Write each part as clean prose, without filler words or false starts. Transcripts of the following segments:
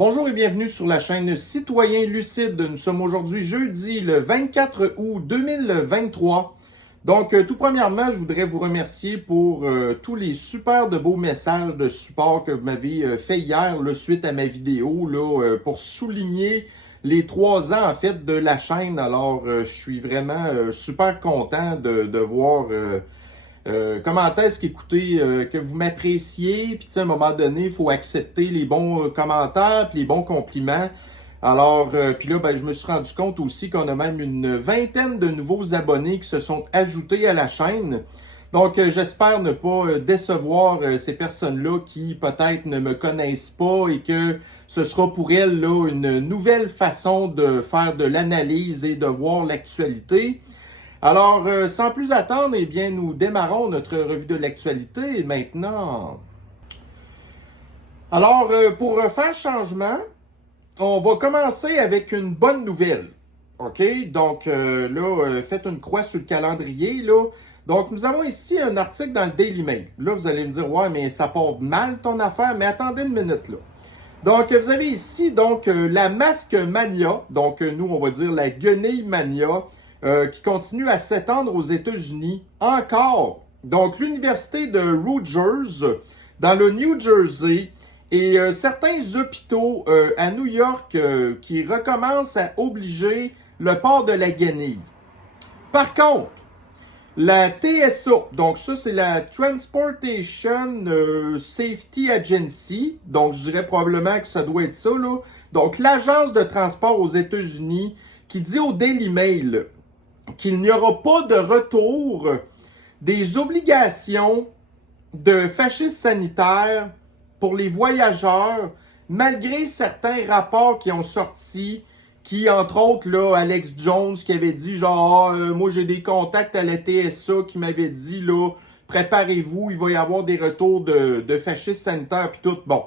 Bonjour et bienvenue sur la chaîne Citoyen Lucide. Nous sommes aujourd'hui jeudi le 24 août 2023. Donc, tout premièrement, je voudrais vous remercier pour tous les super de beaux messages de support que vous m'avez fait hier là, suite à ma vidéo là, pour souligner les 3 ans en fait de la chaîne. Alors, je suis vraiment super content de voir comment est-ce qu'écoutez, que vous m'appréciez, puis à un moment donné, il faut accepter les bons commentaires, puis les bons compliments. Alors, puis là, je me suis rendu compte aussi qu'on a même une vingtaine de nouveaux abonnés qui se sont ajoutés à la chaîne. Donc, j'espère ne pas décevoir ces personnes-là qui peut-être ne me connaissent pas et que ce sera pour elles là, une nouvelle façon de faire de l'analyse et de voir l'actualité. Alors, sans plus attendre, eh bien, nous démarrons notre revue de l'actualité maintenant. Alors, pour faire changement, on va commencer avec une bonne nouvelle. OK? Donc, faites une croix sur le calendrier, là. Donc, nous avons ici un article dans le Daily Mail. Là, vous allez me dire, ouais, mais ça part mal ton affaire, mais attendez une minute, là. Donc, vous avez ici, la masque mania. Donc, nous, on va dire la guenille mania, qui continue à s'étendre aux États-Unis encore. Donc, l'université de Rutgers, dans le New Jersey, et certains hôpitaux à New York qui recommencent à obliger le port de la guenille. Par contre, la TSA, donc ça c'est la Transportation Safety Agency, donc je dirais probablement que ça doit être ça, là. Donc l'agence de transport aux États-Unis qui dit au Daily Mail qu'il n'y aura pas de retour des obligations de fascisme sanitaire pour les voyageurs, malgré certains rapports qui ont sorti, qui, entre autres, là, Alex Jones, qui avait dit, genre, moi, j'ai des contacts à la TSA qui m'avaient dit, là, préparez-vous, il va y avoir des retours de fascisme sanitaire, puis tout. Bon.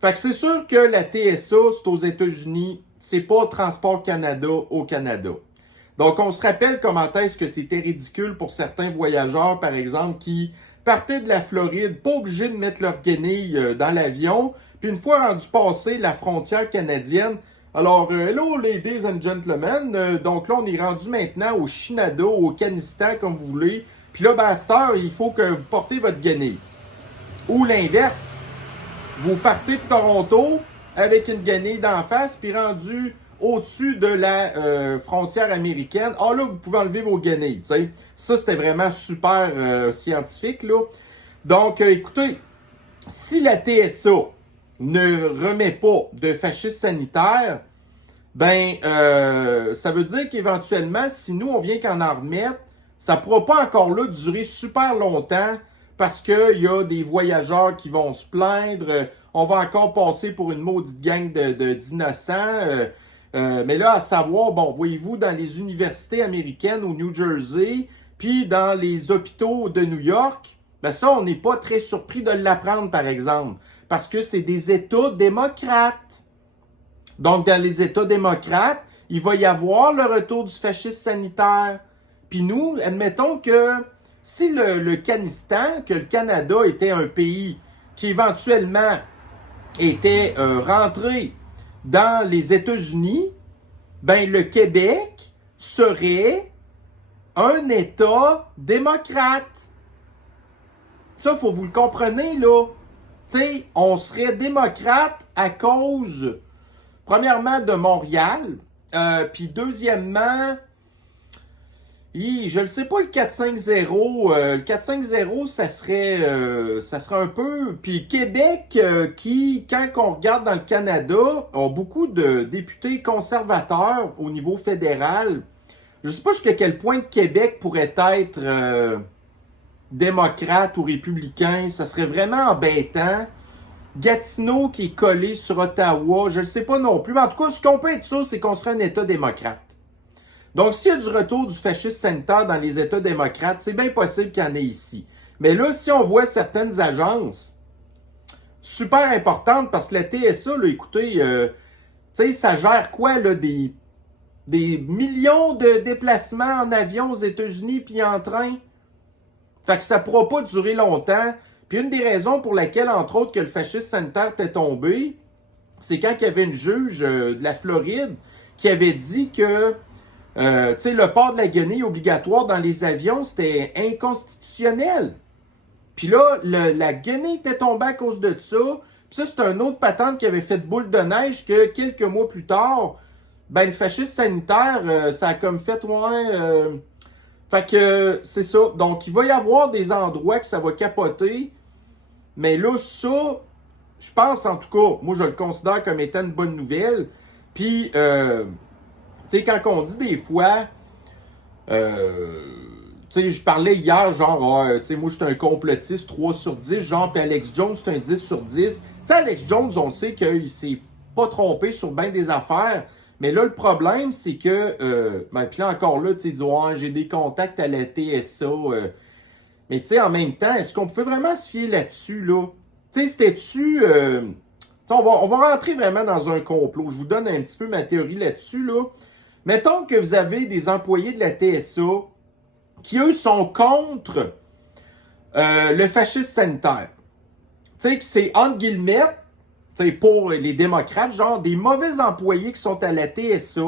Fait que c'est sûr que la TSA, c'est aux États-Unis, c'est pas Transport Canada au Canada. Donc, on se rappelle comment est-ce que c'était ridicule pour certains voyageurs, par exemple, qui partaient de la Floride, pas obligés de mettre leur guenille dans l'avion, puis une fois rendu passé la frontière canadienne, alors, hello ladies and gentlemen, donc là, on est rendu maintenant au Shenandoah, au Kanistan, comme vous voulez, puis là, à cette heure, il faut que vous portez votre guenille. Ou l'inverse, vous partez de Toronto avec une guenille d'en face, puis rendu au-dessus de la frontière américaine, là, vous pouvez enlever vos guenilles, tu sais. Ça, c'était vraiment super scientifique, là. Donc, écoutez, si la TSA ne remet pas de fascisme sanitaire, ça veut dire qu'éventuellement, si nous, on vient qu'en remettre, ça ne pourra pas encore là durer super longtemps parce qu'il y a des voyageurs qui vont se plaindre. On va encore passer pour une maudite gang d'innocents. Mais là, à savoir, voyez-vous, dans les universités américaines au New Jersey, puis dans les hôpitaux de New York, ça, on n'est pas très surpris de l'apprendre, par exemple, parce que c'est des États démocrates. Donc, dans les États démocrates, il va y avoir le retour du fascisme sanitaire. Puis nous, admettons que si le Kanistan, que le Canada était un pays qui éventuellement était rentré dans les États-Unis, le Québec serait un État démocrate. Ça, il faut que vous le compreniez, là. Tu sais, on serait démocrate à cause, premièrement, de Montréal, puis deuxièmement, je ne sais pas, le 450, le 450, ça serait un peu... Puis Québec, qui, quand on regarde dans le Canada, a beaucoup de députés conservateurs au niveau fédéral. Je ne sais pas jusqu'à quel point Québec pourrait être démocrate ou républicain. Ça serait vraiment embêtant. Gatineau qui est collé sur Ottawa, je ne sais pas non plus. Mais en tout cas, ce qu'on peut être sûr, c'est qu'on serait un État démocrate. Donc, s'il y a du retour du fascisme sanitaire dans les États démocrates, c'est bien possible qu'il y en ait ici. Mais là, si on voit certaines agences super importantes, parce que la TSA, là, écoutez, tu sais, ça gère quoi, là, des millions de déplacements en avion aux États-Unis puis en train? Fait que ça ne pourra pas durer longtemps. Puis une des raisons pour laquelle, entre autres, que le fascisme sanitaire était tombé, c'est quand il y avait une juge de la Floride qui avait dit que le port de la guenille obligatoire dans les avions, c'était inconstitutionnel. Puis là, la guenille était tombée à cause de ça. Puis ça, c'est un autre patente qui avait fait boule de neige que quelques mois plus tard, ben le fascisme sanitaire, ça a comme fait, fait que c'est ça. Donc, il va y avoir des endroits que ça va capoter. Mais là, ça, je pense en tout cas, moi je le considère comme étant une bonne nouvelle. Puis, quand on dit des fois, je parlais hier, genre, moi je suis un complotiste 3 sur 10, genre, puis Alex Jones, c'est un 10 sur 10. Alex Jones, on sait qu'il s'est pas trompé sur bien des affaires. Mais là, le problème, c'est que, puis là encore là, tu dis, j'ai des contacts à la TSA. Mais en même temps, est-ce qu'on peut vraiment se fier là-dessus, là? C'était-tu... on va rentrer vraiment dans un complot. Je vous donne un petit peu ma théorie là-dessus, là. Mettons que vous avez des employés de la TSA qui, eux, sont contre le fascisme sanitaire. Que c'est, entre guillemets, pour les démocrates, genre des mauvais employés qui sont à la TSA,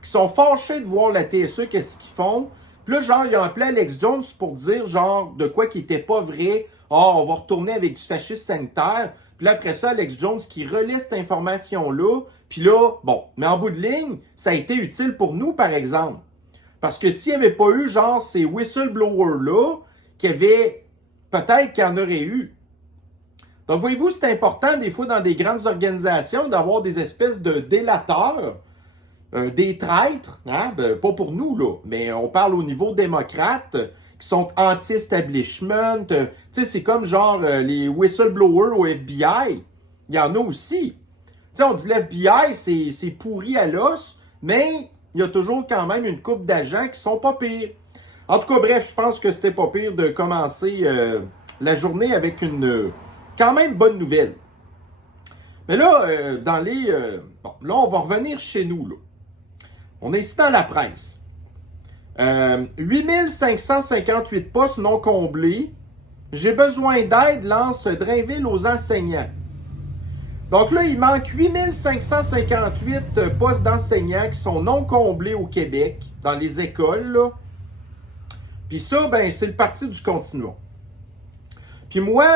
qui sont fâchés de voir la TSA, qu'est-ce qu'ils font. Puis là, genre, ils ont appelé Alex Jones pour dire, genre, de quoi qui était pas vrai. On va retourner avec du fascisme sanitaire. Puis là, après ça, Alex Jones qui relaie cette information-là. Puis là, bon, mais en bout de ligne, ça a été utile pour nous, par exemple. Parce que s'il n'y avait pas eu, genre, ces whistleblowers-là, qu'il y avait, peut-être qu'il y en aurait eu. Donc, voyez-vous, c'est important, des fois, dans des grandes organisations, d'avoir des espèces de délateurs, des traîtres, hein? Pas pour nous, là, mais on parle au niveau démocrate, qui sont anti-establishment. C'est comme, genre, les whistleblowers au FBI. Il y en a aussi. On dit l'FBI, c'est pourri à l'os, mais il y a toujours quand même une couple d'agents qui sont pas pires. En tout cas, bref, je pense que c'était pas pire de commencer la journée avec une quand même bonne nouvelle. Mais là, là, on va revenir chez nous, là. On est ici dans la presse. 8558 postes non comblés. J'ai besoin d'aide, lance Drainville aux enseignants. Donc là, il manque 8558 postes d'enseignants qui sont non comblés au Québec, dans les écoles, là. Puis ça, ben, c'est le parti du Continuum. Puis moi,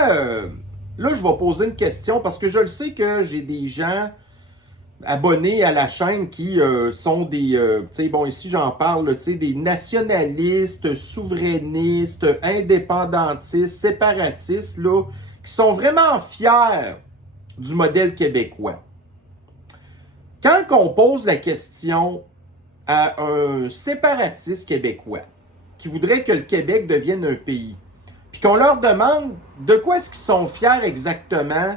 là, je vais poser une question parce que je le sais que j'ai des gens abonnés à la chaîne qui sont des, ici j'en parle, des nationalistes, souverainistes, indépendantistes, séparatistes, là, qui sont vraiment fiers du modèle québécois. Quand on pose la question à un séparatiste québécois qui voudrait que le Québec devienne un pays, puis qu'on leur demande de quoi est-ce qu'ils sont fiers exactement,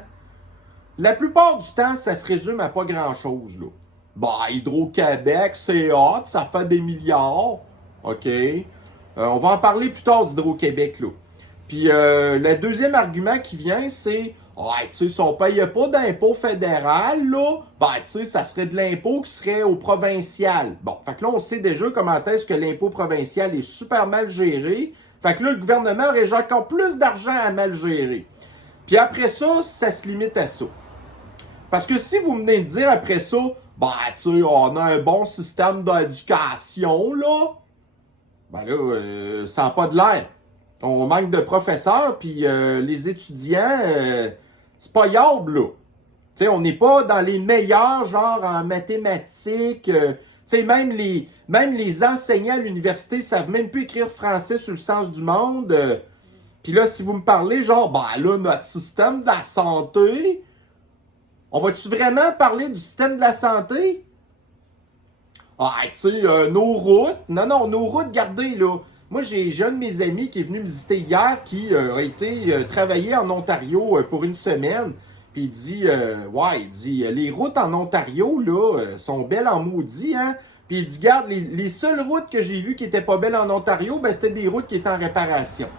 la plupart du temps, ça se résume à pas grand-chose, là. Hydro-Québec, c'est hot, ça fait des milliards. OK. On va en parler plus tard d'Hydro-Québec, là. Puis le deuxième argument qui vient, c'est si on ne payait pas d'impôt fédéral, là, ça serait de l'impôt qui serait au provincial. Bon, fait que là, on sait déjà comment est-ce que l'impôt provincial est super mal géré. Fait que là, le gouvernement aurait encore plus d'argent à mal gérer. Puis après ça, ça se limite à ça. Parce que si vous venez me dire après ça, on a un bon système d'éducation, là, ça n'a pas de l'air. On manque de professeurs, puis les étudiants, c'est pas yable, là. On n'est pas dans les meilleurs, genre en mathématiques. Même les enseignants à l'université savent même plus écrire français sur le sens du monde. Puis là, si vous me parlez, genre, notre système de la santé, on va-tu vraiment parler du système de la santé? Nos routes. Non, nos routes, regardez, là. Moi, j'ai un de mes amis qui est venu me visiter hier qui a été travailler en Ontario pour une semaine. Puis il dit, les routes en Ontario, là, sont belles en maudit, hein? Puis il dit, regarde, les seules routes que j'ai vues qui étaient pas belles en Ontario, c'était des routes qui étaient en réparation.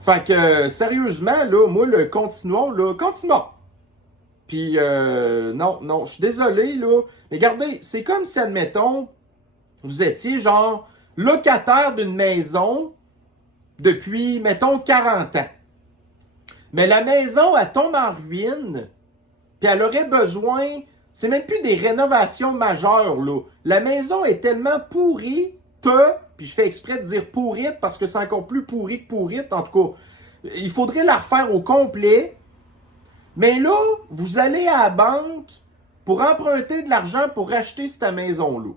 Fait que, sérieusement, là, moi, le continuons. Puis, non, je suis désolé, là. Mais regardez, c'est comme si, admettons, vous étiez, genre, locataire d'une maison depuis, mettons, 40 ans. Mais la maison, elle tombe en ruine, puis elle aurait besoin, c'est même plus des rénovations majeures, là. La maison est tellement pourrie que, puis je fais exprès de dire pourrite parce que c'est encore plus pourri que pourrite, en tout cas, il faudrait la refaire au complet. Mais là, vous allez à la banque pour emprunter de l'argent pour racheter cette maison-là.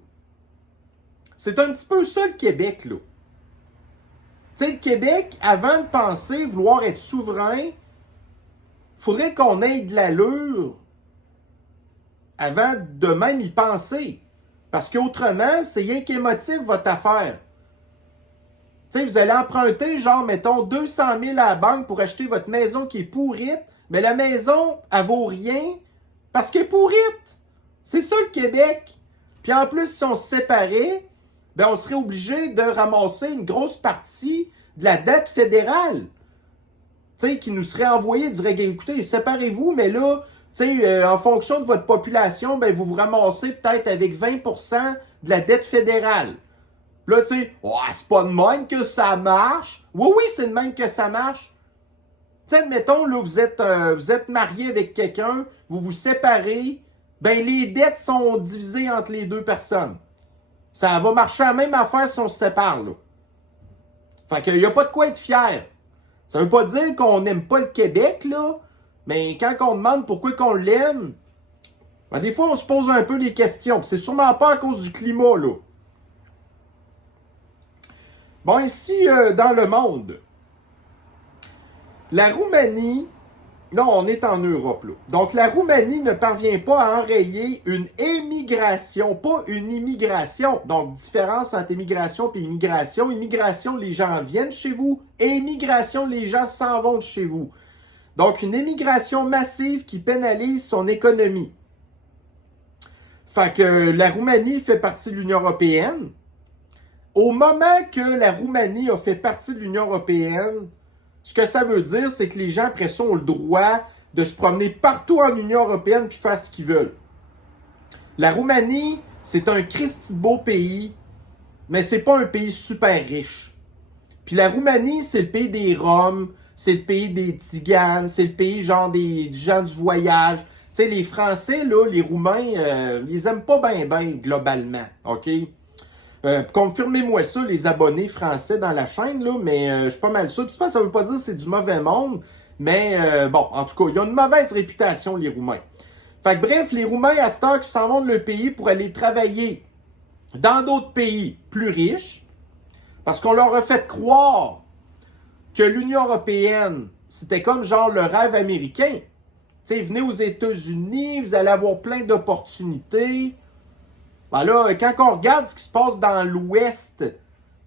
C'est un petit peu ça le Québec, là. Tu sais, le Québec, avant de penser vouloir être souverain, faudrait qu'on ait de l'allure avant de même y penser. Parce qu'autrement, c'est rien qu'émotif votre affaire. Tu sais, vous allez emprunter, genre, mettons, 200 000 à la banque pour acheter votre maison qui est pourrite, mais la maison, elle vaut rien parce qu'elle est pourrite. C'est ça le Québec. Puis en plus, si on se séparait, ben on serait obligé de ramasser une grosse partie de la dette fédérale. Tu sais, qui nous serait envoyée, dirait, écoutez, séparez-vous, mais là, tu sais, en fonction de votre population, ben vous vous ramassez peut-être avec 20% de la dette fédérale. Là, tu sais, oh, c'est pas de même que ça marche. Oui, oui, c'est de même que ça marche. Tu sais, admettons, là, vous êtes marié avec quelqu'un, vous vous séparez, ben les dettes sont divisées entre les deux personnes. Ça va marcher la même affaire si on se sépare, là. Fait qu'il n'y a pas de quoi être fier. Ça veut pas dire qu'on n'aime pas le Québec, là, mais quand on demande pourquoi qu'on l'aime, ben des fois, on se pose un peu des questions. Puis c'est sûrement pas à cause du climat, là. Bon, ici, dans le monde, la Roumanie, non, on est en Europe, là. Donc, la Roumanie ne parvient pas à enrayer une émigration, pas une immigration. Donc, différence entre immigration et immigration. Immigration, les gens viennent chez vous. Émigration, les gens s'en vont de chez vous. Donc, une émigration massive qui pénalise son économie. Fait que la Roumanie fait partie de l'Union européenne. Au moment que la Roumanie a fait partie de l'Union européenne, ce que ça veut dire, c'est que les gens, après ça, ont le droit de se promener partout en Union européenne puis faire ce qu'ils veulent. La Roumanie, c'est un Christi de beau pays, mais c'est pas un pays super riche. Puis la Roumanie, c'est le pays des Roms, c'est le pays des Tziganes, c'est le pays genre des gens du voyage. Tu sais, les Français, là, les Roumains, ils aiment pas bien, globalement, OK? Confirmez-moi ça, les abonnés français dans la chaîne, là, mais je suis pas mal sûr. Puis ça veut pas dire que c'est du mauvais monde, mais bon, en tout cas, ils ont une mauvaise réputation, les Roumains. Fait que bref, les Roumains, à cette heure, qui s'en vont de leur pays pour aller travailler dans d'autres pays plus riches, parce qu'on leur a fait croire que l'Union européenne, c'était comme genre le rêve américain. Tu sais, venez aux États-Unis, vous allez avoir plein d'opportunités. Ben là, quand on regarde ce qui se passe dans l'ouest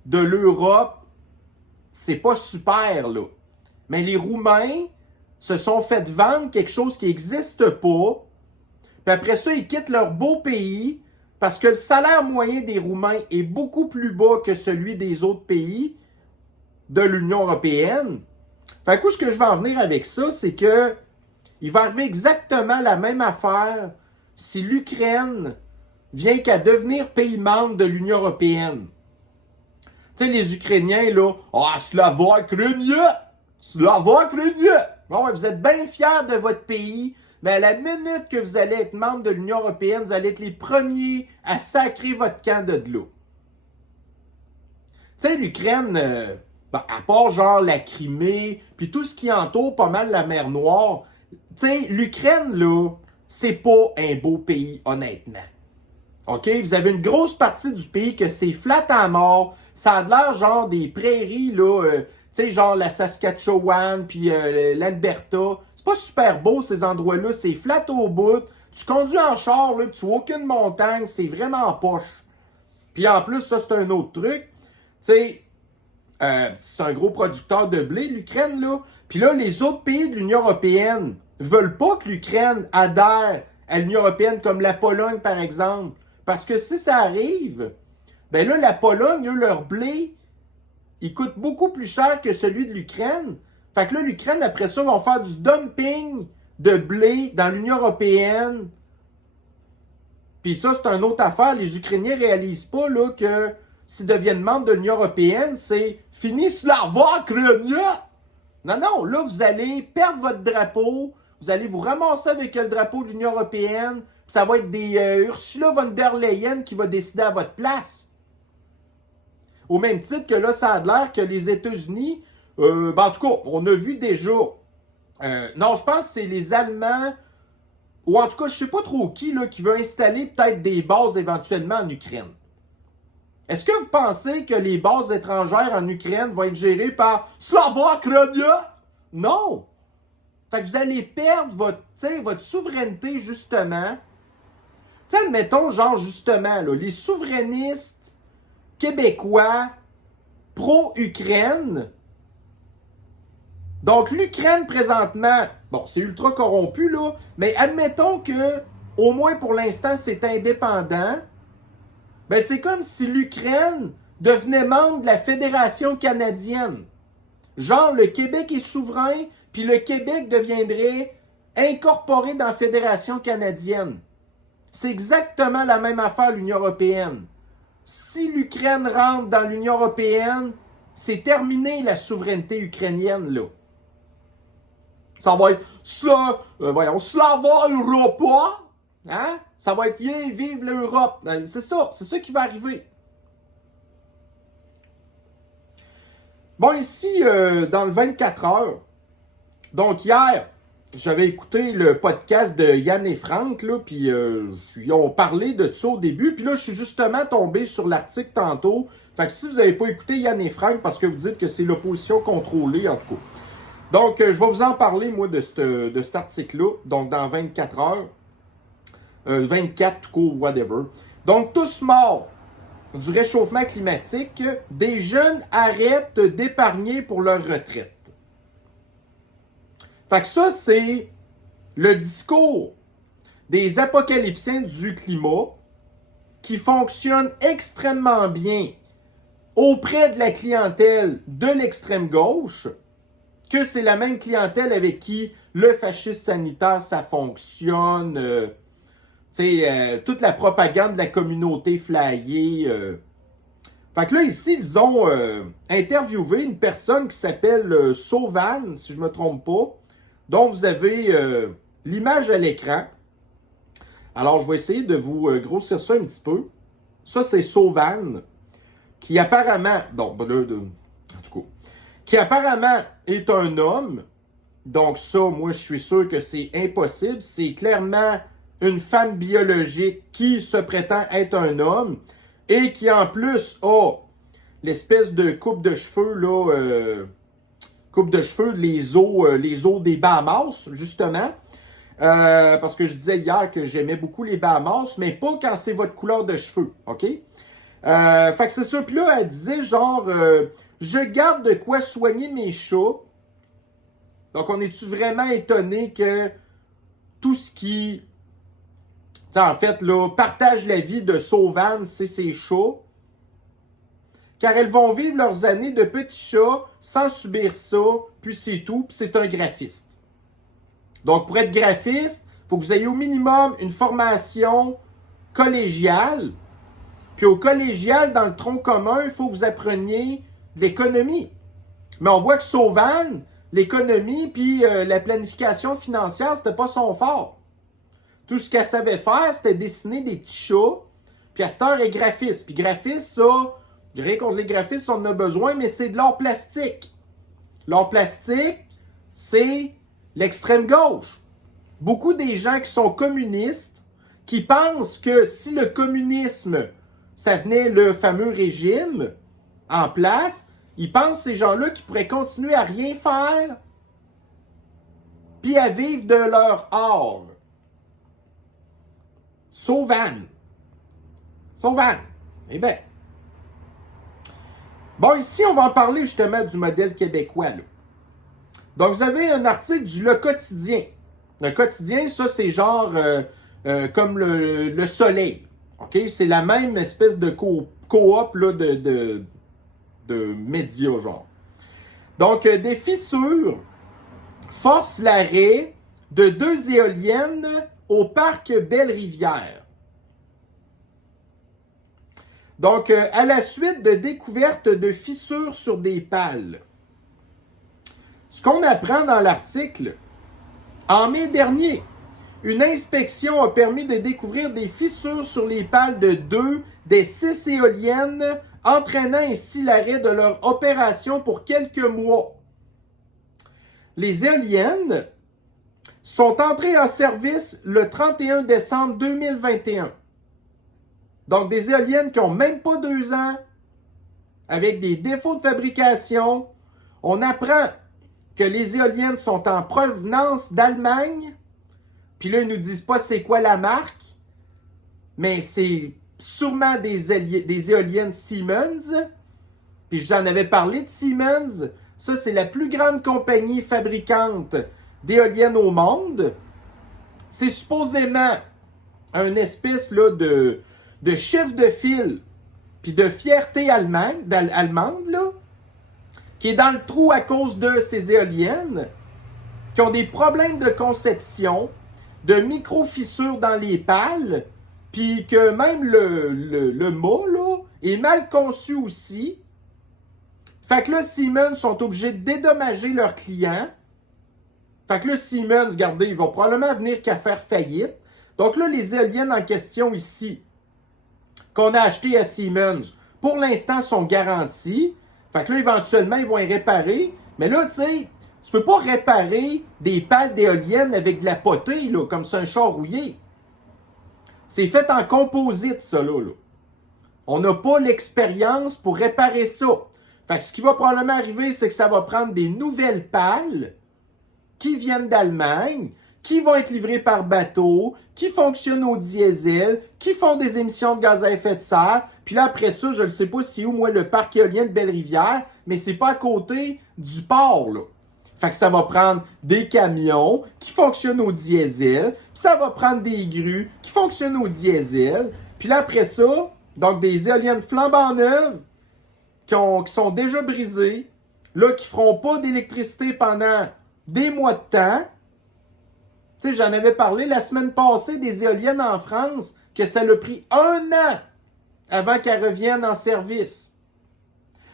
de l'Europe, c'est pas super, là. Mais les Roumains se sont fait vendre quelque chose qui n'existe pas. Puis après ça, ils quittent leur beau pays parce que le salaire moyen des Roumains est beaucoup plus bas que celui des autres pays de l'Union européenne. Fait que ce que je vais en venir avec ça, c'est que il va arriver exactement la même affaire si l'Ukraine vient qu'à devenir pays membre de l'Union européenne. Tu sais, les Ukrainiens, là, « Ah, Slavoie-Ukrainiens! Slavoie-Ukrainiens! » Bon, ouais, vous êtes bien fiers de votre pays, mais à la minute que vous allez être membre de l'Union européenne, vous allez être les premiers à sacrer votre camp de l'eau. Tu sais, l'Ukraine, ben, à part genre la Crimée, puis tout ce qui entoure pas mal la mer Noire, tu sais, l'Ukraine, là, c'est pas un beau pays, honnêtement. OK? Vous avez une grosse partie du pays que c'est flat à mort. Ça a l'air genre des prairies, là, tu sais, genre la Saskatchewan, puis l'Alberta. C'est pas super beau, ces endroits-là. C'est flat au bout. Tu conduis en char, là, tu vois aucune montagne. C'est vraiment poche. Puis en plus, ça, c'est un autre truc. Tu sais, c'est un gros producteur de blé, l'Ukraine, là. Puis là, les autres pays de l'Union européenne veulent pas que l'Ukraine adhère à l'Union européenne, comme la Pologne, par exemple. Parce que si ça arrive, ben là, la Pologne, eux, leur blé, il coûte beaucoup plus cher que celui de l'Ukraine. Fait que là, l'Ukraine, après ça, vont faire du dumping de blé dans l'Union européenne. Puis ça, c'est une autre affaire. Les Ukrainiens réalisent pas là, que s'ils deviennent membres de l'Union européenne, c'est fini Slavoie-Ukrainiens. Non, non, là, vous allez perdre votre drapeau. vous allez vous ramasser avec le drapeau de l'Union européenne, puis ça va être des Ursula von der Leyen qui va décider à votre place. Au même titre que là, ça a l'air que les États-Unis, en tout cas, on a vu déjà, non, je pense que c'est les Allemands, ou en tout cas, je ne sais pas trop qui, là, qui veut installer peut-être des bases éventuellement en Ukraine. Est-ce que vous pensez que les bases étrangères en Ukraine vont être gérées par Slava-Ukraine? Non! Fait que vous allez perdre votre souveraineté, justement. Tu sais, admettons, genre, justement, là, les souverainistes québécois pro-Ukraine. Donc, l'Ukraine, présentement, bon, c'est ultra corrompu, là, mais admettons que, au moins pour l'instant, c'est indépendant. Ben, c'est comme si l'Ukraine devenait membre de la Fédération canadienne. Genre, le Québec est souverain, puis le Québec deviendrait incorporé dans la Fédération canadienne. C'est exactement la même affaire, l'Union européenne. Si l'Ukraine rentre dans l'Union européenne, c'est terminé la souveraineté ukrainienne, là. Ça va être Slava Europa. Hein? Ça va être yeah, vive l'Europe. C'est ça qui va arriver. Bon, ici, dans le 24 heures, donc hier, j'avais écouté le podcast de Yann et Franck, là, puis ils ont parlé de ça au début, puis là, je suis justement tombé sur l'article tantôt. Fait que si vous n'avez pas écouté Yann et Franck, parce que vous dites que c'est l'opposition contrôlée, en tout cas. Donc, je vais vous en parler, moi, de cet article-là, donc dans 24 heures. 24 tout court, whatever. Donc, tous morts du réchauffement climatique, des jeunes arrêtent d'épargner pour leur retraite. Fait que ça, c'est le discours des apocalyptiens du climat qui fonctionne extrêmement bien auprès de la clientèle de l'extrême gauche, que c'est la même clientèle avec qui le fascisme sanitaire, ça fonctionne. Toute la propagande de la communauté flyée. Fait que là, ici, ils ont interviewé une personne qui s'appelle Sauvan, si je ne me trompe pas, dont vous avez l'image à l'écran. Alors, je vais essayer de vous grossir ça un petit peu. Ça, c'est Sauvan, qui apparemment, en tout cas, qui apparemment est un homme. Donc ça, moi, je suis sûr que c'est impossible. C'est clairement une femme biologique qui se prétend être un homme et qui, en plus, a l'espèce de coupe de cheveux, là, les os des Bahamas, justement. Parce que je disais hier que j'aimais beaucoup les Bahamas, mais pas quand c'est votre couleur de cheveux, OK? Fait que c'est ça. Puis là, elle disait genre, je garde de quoi soigner mes chats. Donc, on est-tu vraiment étonné que tout ce qui, en fait, là, partage la vie de Sauvan, c'est ses chats. Car elles vont vivre leurs années de petits chats sans subir ça, puis c'est tout, puis c'est un graphiste. Donc, pour être graphiste, il faut que vous ayez au minimum une formation collégiale. Puis au collégial, dans le tronc commun, il faut que vous appreniez de l'économie. Mais on voit que Sauvan, l'économie puis la planification financière, c'était pas son fort. Tout ce qu'elle savait faire, c'était dessiner des petits chats. Puis à cette heure, elle est graphiste. Puis graphiste, ça, je dirais contre les graphistes, on en a besoin, mais c'est de l'art plastique. L'art plastique, c'est l'extrême gauche. Beaucoup des gens qui sont communistes, qui pensent que si le communisme, ça venait le fameux régime en place, ils pensent ces gens-là qui pourraient continuer à rien faire puis à vivre de leur art. Sauvan. Eh bien. Bon, ici, on va en parler justement du modèle québécois, là. Donc, vous avez un article du Le Quotidien. Le Quotidien, ça, c'est genre comme le Soleil. OK? C'est la même espèce de coop là, de médias, genre. Donc, des fissures forcent l'arrêt de 2 éoliennes au parc Belle-Rivière. Donc, à la suite de découvertes de fissures sur des pales. Ce qu'on apprend dans l'article, En mai dernier, une inspection a permis de découvrir des fissures sur les pales de 2 des 6 éoliennes, entraînant ainsi l'arrêt de leur opération pour quelques mois. Les éoliennes sont entrées en service le 31 décembre 2021. Donc, des éoliennes qui n'ont même pas 2 ans, avec des défauts de fabrication. On apprend que les éoliennes sont en provenance d'Allemagne. Puis là, ils ne nous disent pas c'est quoi la marque, mais c'est sûrement des éoliennes Siemens. Puis j'en avais parlé de Siemens. Ça, c'est la plus grande compagnie fabricante d'éoliennes au monde. C'est supposément une espèce là, de chef de file puis de fierté allemande là, qui est dans le trou à cause de ces éoliennes, qui ont des problèmes de conception, de micro-fissures dans les pales, puis que même le mât là, est mal conçu aussi. Fait que là, Siemens sont obligés de dédommager leurs clients. Fait que là, Siemens, regardez, ils vont probablement venir qu'à faire faillite. Donc là, les éoliennes en question ici, qu'on a achetées à Siemens, pour l'instant, sont garanties. Fait que là, éventuellement, ils vont les réparer. Mais là, tu sais, tu peux pas réparer des pales d'éoliennes avec de la potée, là, comme c'est un char rouillé. C'est fait en composite, ça, là. On n'a pas l'expérience pour réparer ça. Fait que ce qui va probablement arriver, c'est que ça va prendre des nouvelles pales qui viennent d'Allemagne, qui vont être livrées par bateau, qui fonctionnent au diesel, qui font des émissions de gaz à effet de serre. Puis là, après ça, je ne sais pas si où, moi, le parc éolien de Belle-Rivière, mais c'est pas à côté du port, là. Fait que ça va prendre des camions qui fonctionnent au diesel, puis ça va prendre des grues qui fonctionnent au diesel. Puis là, après ça, donc des éoliennes flambant neuves qui sont déjà brisées, là, qui feront pas d'électricité pendant des mois de temps. Tu sais, j'en avais parlé la semaine passée des éoliennes en France, que ça a pris 1 an avant qu'elles reviennent en service.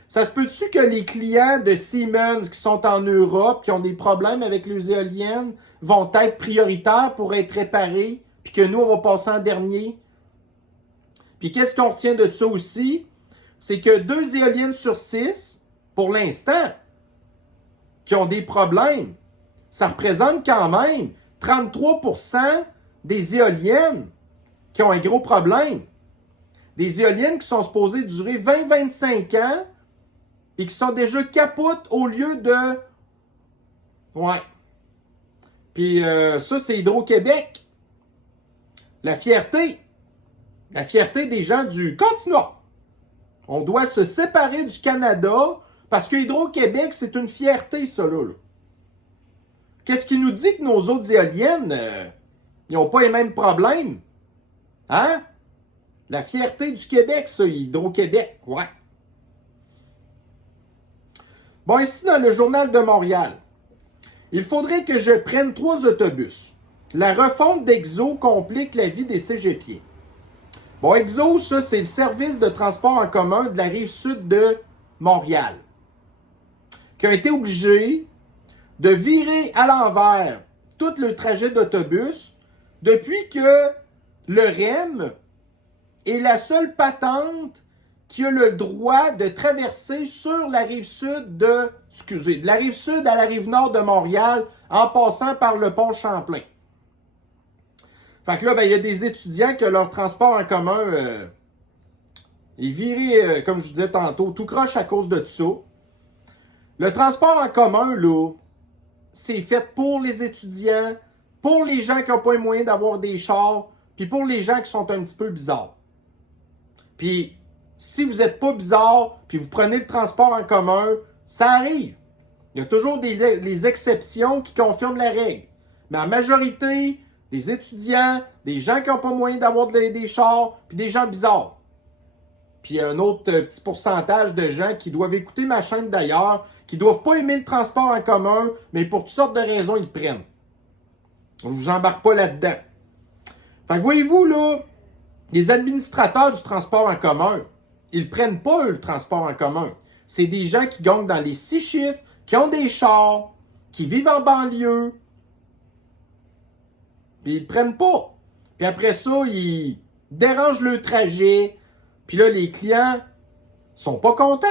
Ça se peut-tu que les clients de Siemens qui sont en Europe, qui ont des problèmes avec les éoliennes, vont être prioritaires pour être réparés, puis que nous, on va passer en dernier? Puis qu'est-ce qu'on retient de ça aussi? C'est que 2 éoliennes sur 6, pour l'instant, qui ont des problèmes, ça représente quand même 33% des éoliennes qui ont un gros problème. Des éoliennes qui sont supposées durer 20-25 ans et qui sont déjà capotes au lieu de... Ouais. Puis ça, c'est Hydro-Québec. La fierté des gens du continent. On doit se séparer du Canada parce que Hydro-Québec, c'est une fierté, ça, là. Qu'est-ce qui nous dit que nos autres éoliennes, ils n'ont pas les mêmes problèmes? Hein? La fierté du Québec, ça, Hydro-Québec, ouais. Bon, ici, dans le Journal de Montréal, il faudrait que je prenne 3 autobus. La refonte d'Exo complique la vie des cégepiers. Bon, Exo, ça, c'est le service de transport en commun de la rive sud de Montréal, qui a été obligé de virer à l'envers tout le trajet d'autobus depuis que le REM est la seule patente qui a le droit de traverser sur la rive sud de la rive sud à la rive nord de Montréal en passant par le pont Champlain. Fait que là, il y a des étudiants que leur transport en commun est viré, comme je vous disais tantôt, tout croche à cause de ça. Le transport en commun, là, c'est fait pour les étudiants, pour les gens qui n'ont pas les moyens d'avoir des chars, puis pour les gens qui sont un petit peu bizarres. Puis, si vous n'êtes pas bizarre, puis vous prenez le transport en commun, ça arrive. Il y a toujours les exceptions qui confirment la règle. Mais en majorité, des étudiants, des gens qui n'ont pas moyen d'avoir des chars, puis des gens bizarres. Puis il y a un autre petit pourcentage de gens qui doivent écouter ma chaîne d'ailleurs, qui ne doivent pas aimer le transport en commun, mais pour toutes sortes de raisons, ils le prennent. Je ne vous embarque pas là-dedans. Fait que voyez-vous, là, les administrateurs du transport en commun, ils ne prennent pas, eux, le transport en commun. C'est des gens qui gagnent dans les 6 chiffres, qui ont des chars, qui vivent en banlieue, Puis ils le prennent pas. Puis après ça, ils dérangent le trajet. Puis là, les clients sont pas contents.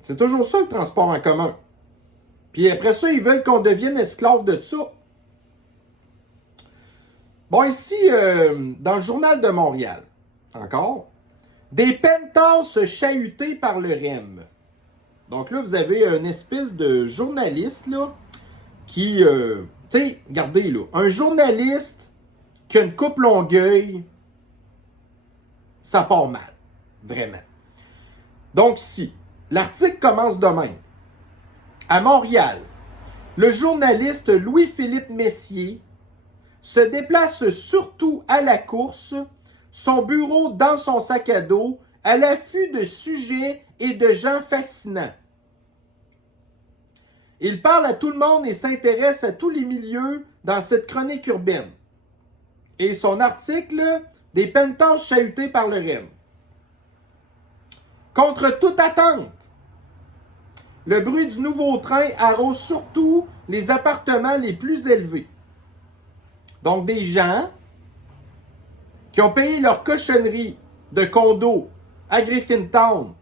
C'est toujours ça, le transport en commun. Puis après ça, ils veulent qu'on devienne esclave de ça. Bon, ici, dans le Journal de Montréal, encore, des penthasses chahutés par le REM. Donc là, vous avez une espèce de journaliste, là, qui, tu sais, regardez, là, un journaliste qui a une coupe Longueuil, ça part mal. Vraiment. Donc ici, l'article commence de même. À Montréal, le journaliste Louis-Philippe Messier se déplace surtout à la course, son bureau dans son sac à dos, à l'affût de sujets et de gens fascinants. Il parle à tout le monde et s'intéresse à tous les milieux dans cette chronique urbaine. Et son article, des penthasses chahutées par le REM. Contre toute attente, le bruit du nouveau train arrose surtout les appartements les plus élevés. Donc, des gens qui ont payé leur cochonnerie de condo à Griffintown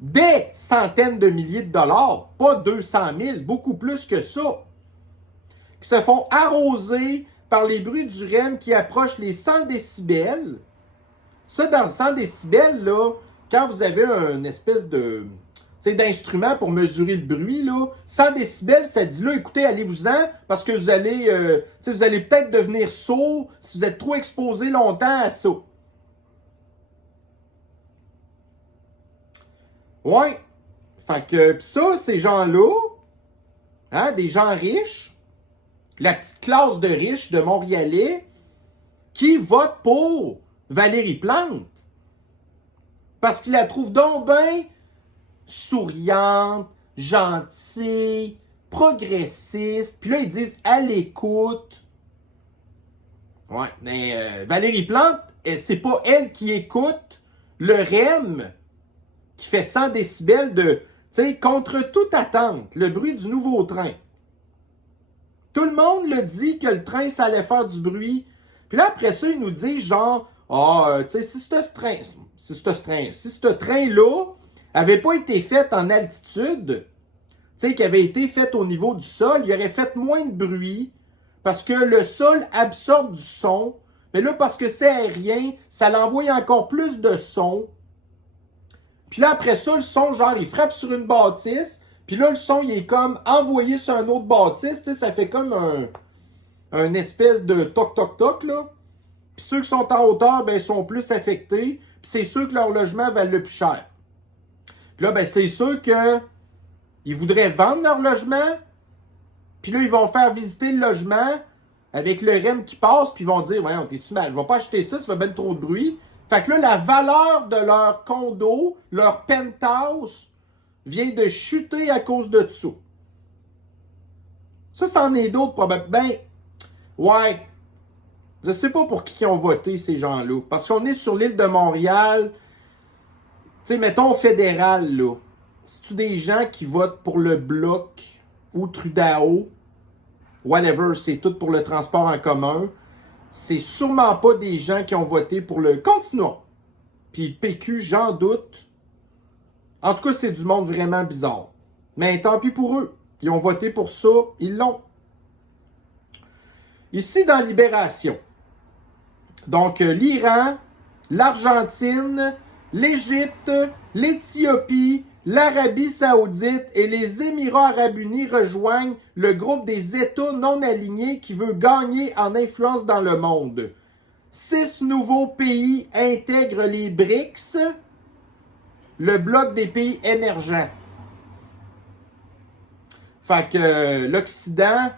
des centaines de milliers de dollars, pas 200 000, beaucoup plus que ça, qui se font arroser par les bruits du REM qui approchent les 100 décibels. Ça, dans le 100 décibels, là, quand vous avez une espèce de... d'instrument pour mesurer le bruit, là, 100 décibels, ça dit là, écoutez, allez-vous-en, parce que vous allez peut-être devenir sourd si vous êtes trop exposé longtemps à ça. Ouais. Fait que, pis ça, ces gens-là, hein, des gens riches, la petite classe de riches de Montréalais, qui votent pour Valérie Plante. Parce qu'ils la trouvent donc bien souriante, gentille, progressiste. Puis là, ils disent à l'écoute. Ouais, mais Valérie Plante, c'est pas elle qui écoute le REM qui fait 100 décibels de, tu sais, contre toute attente, le bruit du nouveau train. Tout le monde le dit que le train, ça allait faire du bruit. Puis là, après ça, ils nous disent genre, tu sais, si ce train-là avait pas été fait en altitude, tu sais, qui avait été fait au niveau du sol, il aurait fait moins de bruit parce que le sol absorbe du son. Mais là, parce que c'est aérien, ça l'envoie encore plus de son. Puis là, après ça, le son, genre, il frappe sur une bâtisse. Puis là, le son, il est comme envoyé sur un autre bâtisse. Tu sais, ça fait comme un espèce de toc-toc-toc, là. Puis ceux qui sont en hauteur, ben, sont plus affectés. Puis c'est sûr que leur logement valent le plus cher. Puis là, ben, c'est sûr que ils voudraient vendre leur logement. Puis là, ils vont faire visiter le logement avec le REM qui passe. Puis ils vont dire, ouais, t'es-tu mal? Je vais pas acheter ça, ça fait bien trop de bruit. Fait que là, la valeur de leur condo, leur penthouse, vient de chuter à cause de ça. Ça, c'en est d'autres probablement. Ben, ouais. Je sais pas pour qui ils ont voté, ces gens-là. Parce qu'on est sur l'île de Montréal. Tu sais, mettons fédéral, là. C'est-tu des gens qui votent pour le Bloc ou Trudeau? Whatever, c'est tout pour le transport en commun. C'est sûrement pas des gens qui ont voté pour le... Continuons. Puis PQ, j'en doute. En tout cas, c'est du monde vraiment bizarre. Mais tant pis pour eux. Ils ont voté pour ça, ils l'ont. Ici, dans Libération. Donc, l'Iran, l'Argentine, l'Égypte, l'Éthiopie, l'Arabie Saoudite et les Émirats Arabes Unis rejoignent le groupe des États non alignés qui veut gagner en influence dans le monde. 6 nouveaux pays intègrent les BRICS, le bloc des pays émergents. Fait que l'Occident,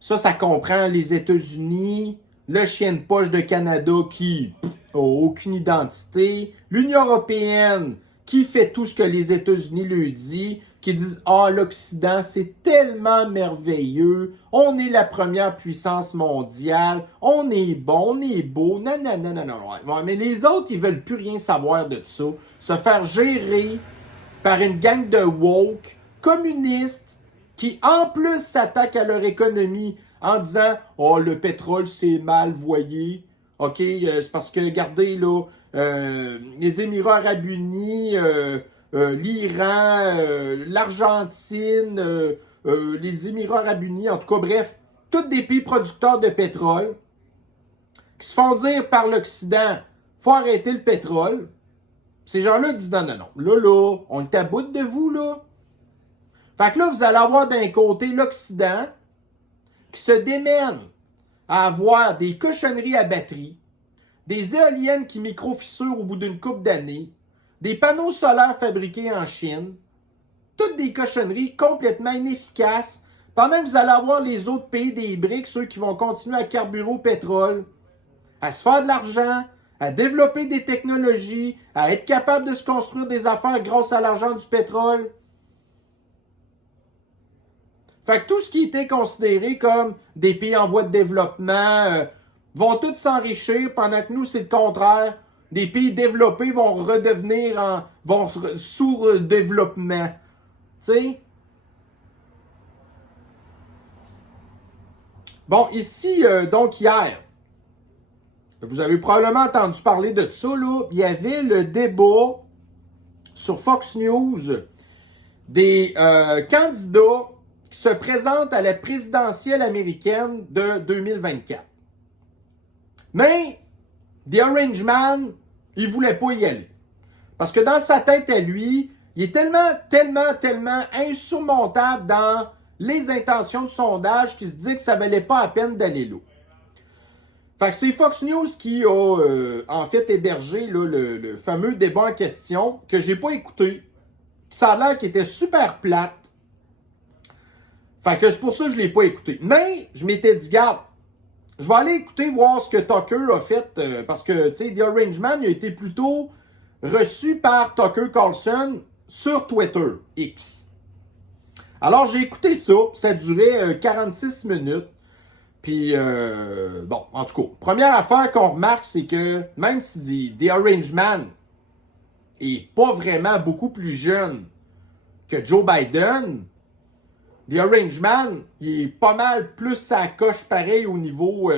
ça comprend les États-Unis, le chien de poche de Canada qui n'a aucune identité, l'Union européenne qui fait tout ce que les États-Unis lui disent, qui disent « Ah, l'Occident, c'est tellement merveilleux, on est la première puissance mondiale, on est bon, on est beau, non. Ouais, mais les autres, ils veulent plus rien savoir de ça, se faire gérer par une gang de woke, communistes, qui en plus s'attaquent à leur économie en disant « Oh, le pétrole, c'est mal, voyez. » OK, c'est parce que, regardez, là, les Émirats arabes unis, l'Iran, l'Argentine, les Émirats arabes unis, en tout cas, bref, tous des pays producteurs de pétrole qui se font dire par l'Occident « Faut arrêter le pétrole. » Ces gens-là disent « Non, non, non, là, on est à bout de vous, là. » Fait que là, vous allez avoir d'un côté l'Occident qui se démène à avoir des cochonneries à batterie, des éoliennes qui micro-fissurent au bout d'une couple d'années, des panneaux solaires fabriqués en Chine, toutes des cochonneries complètement inefficaces, pendant que vous allez avoir les autres pays des BRICS, ceux qui vont continuer à carburer au pétrole, à se faire de l'argent, à développer des technologies, à être capable de se construire des affaires grâce à l'argent du pétrole. Fait que tout ce qui était considéré comme des pays en voie de développement vont tous s'enrichir, pendant que nous, c'est le contraire. Des pays développés vont redevenir sous-développement. Tu sais? Bon, ici, donc hier, vous avez probablement entendu parler de ça, là. Il y avait le débat sur Fox News des candidats qui se présentent à la présidentielle américaine de 2024. Mais The Orange Man, il voulait pas y aller. Parce que dans sa tête à lui, il est tellement insurmontable dans les intentions de sondage qu'il se dit que ça valait pas la peine d'aller là. Fait que c'est Fox News qui a en fait hébergé là, le fameux débat en question que j'ai pas écouté. Ça a l'air qu'il était super plate. Fait que c'est pour ça que je l'ai pas écouté. Mais je m'étais dit, garde, je vais aller écouter voir ce que Tucker a fait parce que, tu sais, The Orange Man il a été plutôt reçu par Tucker Carlson sur Twitter, X. Alors, j'ai écouté ça. Ça durait 46 minutes. Puis, bon, en tout cas, première affaire qu'on remarque, c'est que même si The Orange Man est pas vraiment beaucoup plus jeune que Joe Biden, The Orange Man, il est pas mal plus à la coche pareil au niveau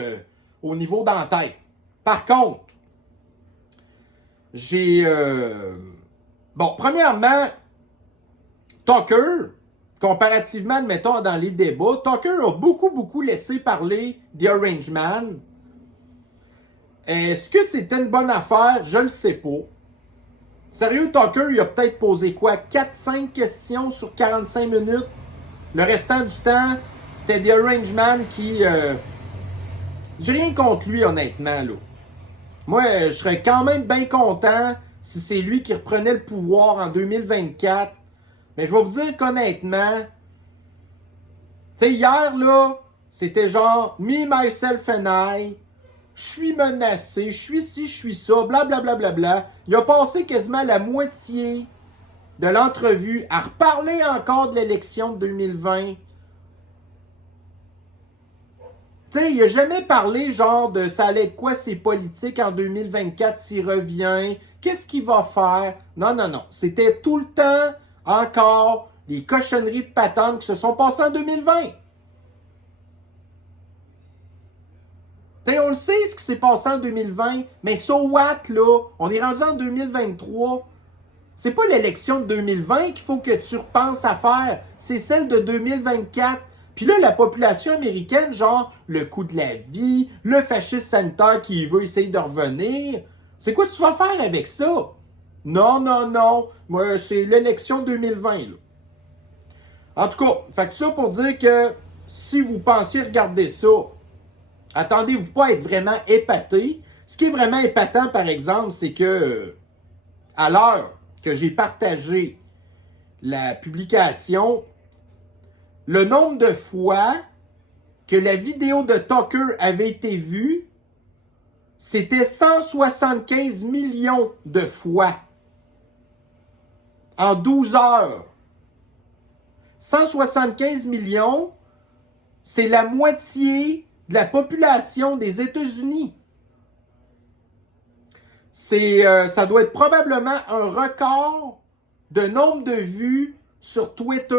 dentaire. Par contre, j'ai... bon, premièrement, Tucker, comparativement, admettons, dans les débats, Tucker a beaucoup laissé parler The Orange Man. Est-ce que c'était une bonne affaire? Je ne le sais pas. Sérieux, Tucker, il a peut-être posé quoi? 4-5 questions sur 45 minutes? Le restant du temps, c'était The Orange Man qui... j'ai rien contre lui, honnêtement, là. Moi, je serais quand même bien content si c'est lui qui reprenait le pouvoir en 2024. Mais je vais vous dire qu'honnêtement, tu sais, hier, là, c'était genre, me, myself and I, je suis menacé, je suis ci, je suis ça, blablabla. Il a passé quasiment la moitié de l'entrevue à reparler encore de l'élection de 2020. Tu sais, il a jamais parlé genre de ça allait être quoi ses politiques en 2024 s'il revient, qu'est-ce qu'il va faire. Non. C'était tout le temps encore les cochonneries de patentes qui se sont passées en 2020. Tu sais, on le sait ce qui s'est passé en 2020, mais so what, là? On est rendu en 2023. C'est pas l'élection de 2020 qu'il faut que tu repenses à faire, c'est celle de 2024. Puis là, la population américaine, genre, le coût de la vie, le fascisme sanitaire qui veut essayer de revenir, c'est quoi tu vas faire avec ça? Non. Moi, c'est l'élection 2020, là. En tout cas, fait que ça pour dire que si vous pensiez regarder ça, attendez-vous pas à être vraiment épaté. Ce qui est vraiment épatant, par exemple, c'est que à l'heure que j'ai partagé la publication, le nombre de fois que la vidéo de Tucker avait été vue, c'était 175 millions de fois en 12 heures. 175 millions, c'est la moitié de la population des États-Unis. Ça doit être probablement un record de nombre de vues sur Twitter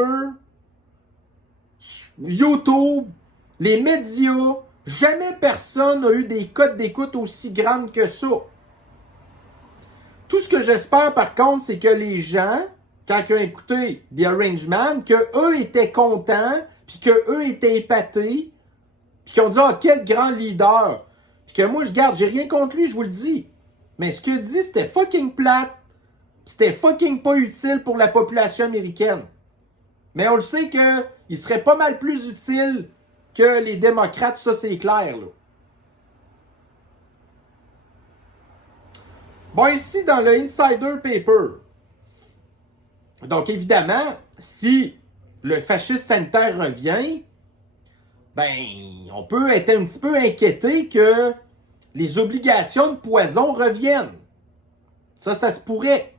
YouTube, les médias, jamais personne n'a eu des cotes d'écoute aussi grandes que ça. Tout ce que j'espère, par contre, c'est que les gens, quand ils ont écouté The Arrangement, qu'eux étaient contents, puis qu'eux étaient épatés, puis qu'ils ont dit « Ah, quel grand leader! » Puis que moi, je garde, j'ai rien contre lui, je vous le dis. Mais ce qu'il dit, c'était fucking plate. C'était fucking pas utile pour la population américaine. Mais on le sait qu'il serait pas mal plus utile que les démocrates, ça c'est clair, là. Bon, ici, dans le Insider Paper, donc évidemment, si le fascisme sanitaire revient, ben, on peut être un petit peu inquiété que les obligations de poison reviennent. Ça se pourrait.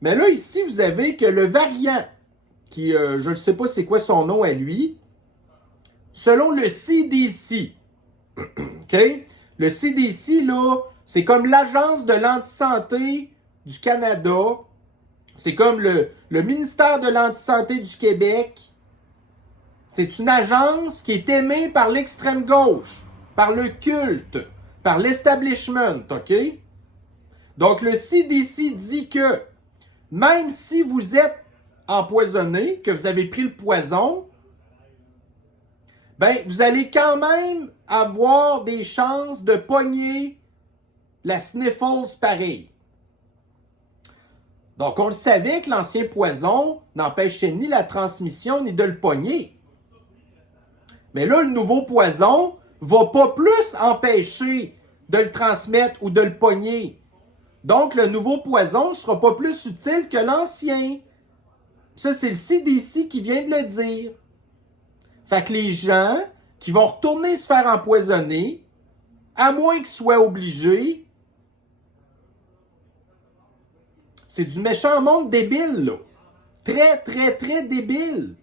Mais là, ici, vous avez que le variant, qui, je ne sais pas c'est quoi son nom à lui, selon le CDC, OK? Le CDC, là, c'est comme l'Agence de l'antisanté du Canada. C'est comme le ministère de l'antisanté du Québec. C'est une agence qui est aimée par l'extrême gauche, par le culte, par l'establishment, OK? Donc, le CDC dit que même si vous êtes empoisonné, que vous avez pris le poison, ben, vous allez quand même avoir des chances de pogner la sniffles pareil. Donc, on le savait que l'ancien poison n'empêchait ni la transmission ni de le pogner. Mais là, le nouveau poison va pas plus empêcher de le transmettre ou de le pogner. Donc, le nouveau poison ne sera pas plus utile que l'ancien. Ça, c'est le CDC qui vient de le dire. Fait que les gens qui vont retourner se faire empoisonner, à moins qu'ils soient obligés, c'est du méchant monde débile, là. Très, très, très débile.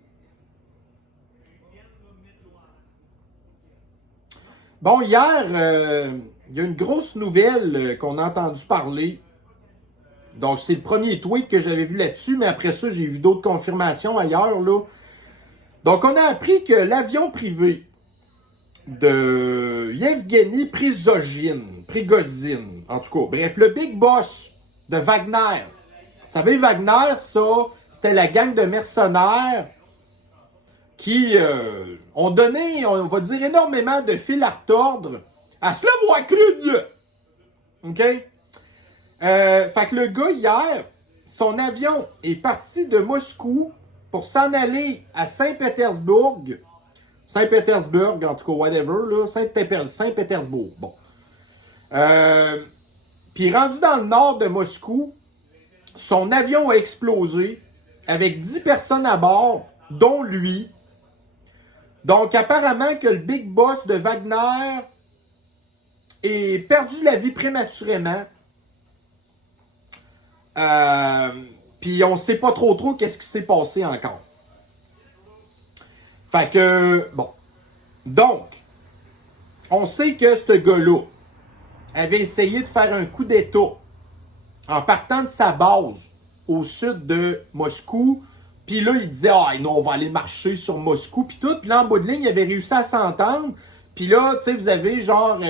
Bon, hier, il y a une grosse nouvelle qu'on a entendu parler. Donc, c'est le premier tweet que j'avais vu là-dessus, mais après ça, j'ai vu d'autres confirmations ailleurs, là. Donc, on a appris que l'avion privé de Yevgeny Prigozhin, en tout cas, bref, le big boss de Wagner. Vous savez, Wagner, ça, c'était la gang de mercenaires qui ont donné, on va dire, énormément de fil à retordre à Slovaquie. OK? Fait que le gars, hier, son avion est parti de Moscou pour s'en aller à Saint-Pétersbourg. Saint-Pétersbourg, en tout cas, whatever, là. Saint-Pétersbourg. Bon. Puis rendu dans le nord de Moscou, son avion a explosé avec 10 personnes à bord, dont lui. Donc, apparemment que le big boss de Wagner ait perdu la vie prématurément. Puis on ne sait pas trop qu'est-ce qui s'est passé encore. Fait que, bon. Donc, on sait que ce gars-là avait essayé de faire un coup d'État en partant de sa base au sud de Moscou. Puis là, il disait, ah non, on va aller marcher sur Moscou, puis tout. Puis là, en bout de ligne, il avait réussi à s'entendre. Puis là, tu sais, vous avez genre, tu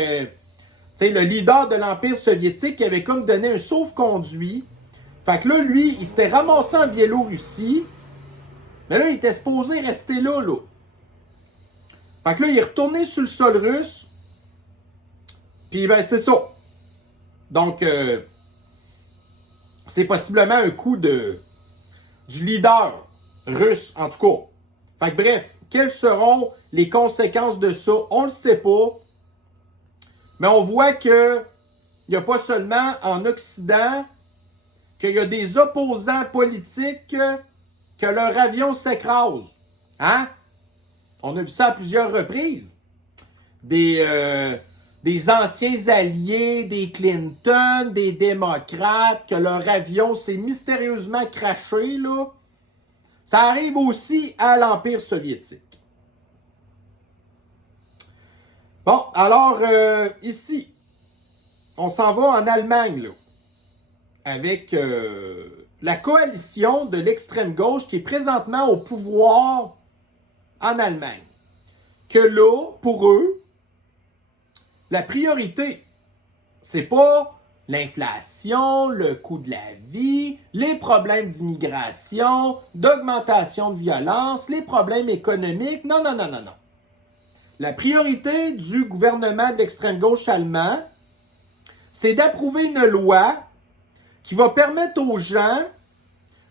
sais, le leader de l'Empire soviétique qui avait comme donné un sauf-conduit. Fait que là, lui, il s'était ramassé en Biélorussie. Mais là, il était supposé rester là, là. Fait que là, il est retourné sur le sol russe. Puis, ben, c'est ça. Donc, c'est possiblement un coup du leader russe, en tout cas. Fait que bref, quelles seront les conséquences de ça? On le sait pas. Mais on voit que il n'y a pas seulement en Occident qu'il y a des opposants politiques que leur avion s'écrase. Hein? On a vu ça à plusieurs reprises. Des anciens alliés, des Clinton, des démocrates, que leur avion s'est mystérieusement crashé, là. Ça arrive aussi à l'Empire soviétique. Bon, alors, ici, on s'en va en Allemagne, là, avec la coalition de l'extrême gauche qui est présentement au pouvoir en Allemagne. Que là, pour eux, la priorité, c'est pas l'inflation, le coût de la vie, les problèmes d'immigration, d'augmentation de violence, les problèmes économiques. Non, non, non, non, non. La priorité du gouvernement de l'extrême gauche allemand, c'est d'approuver une loi qui va permettre aux gens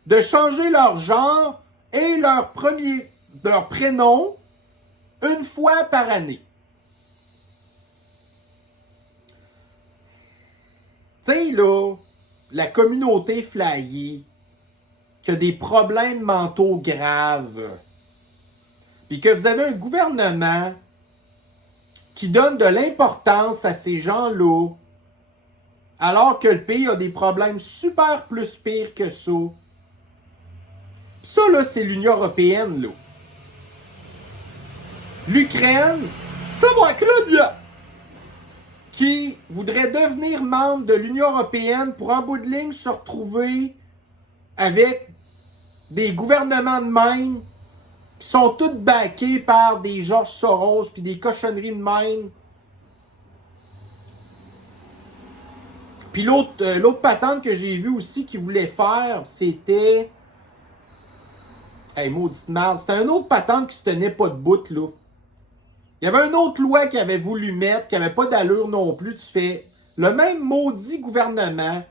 de changer leur genre et leur prénom une fois par année. Tu sais, là, la communauté flyée qui a des problèmes mentaux graves, puis que vous avez un gouvernement qui donne de l'importance à ces gens-là, alors que le pays a des problèmes super plus pires que ça. Puis ça, là, c'est l'Union européenne, là. L'Ukraine, c'est la Ukraine qui voudrait devenir membre de l'Union européenne pour, en bout de ligne, se retrouver avec des gouvernements de même qui sont tous backés par des George Soros puis des cochonneries de même. Puis l'autre patente que j'ai vue aussi qu'il voulait faire, c'était... Hey, maudite merde. C'était un autre patente qui se tenait pas debout, là. Il y avait une autre loi qu'il avait voulu mettre, qui avait pas d'allure non plus. Tu fais le même maudit gouvernement.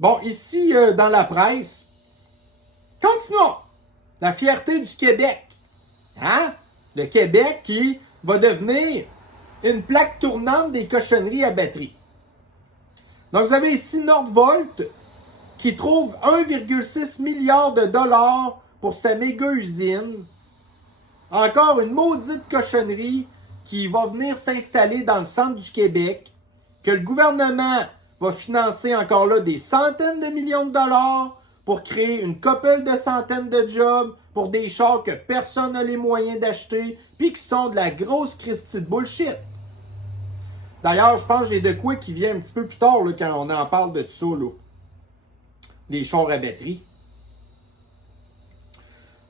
Bon, ici, dans la presse, continuons. La fierté du Québec. Hein? Le Québec qui va devenir une plaque tournante des cochonneries à batterie. Donc, vous avez ici Nordvolt qui trouve 1,6 milliard de dollars pour sa méga-usine. Encore une maudite cochonnerie qui va venir s'installer dans le centre du Québec, que le gouvernement va financer encore là des centaines de millions de dollars pour créer une couple de centaines de jobs pour des chars que personne n'a les moyens d'acheter, puis qui sont de la grosse Christie de bullshit. D'ailleurs, je pense que j'ai de quoi qui vient un petit peu plus tard là, quand on en parle de ça, là. Les chars à batterie.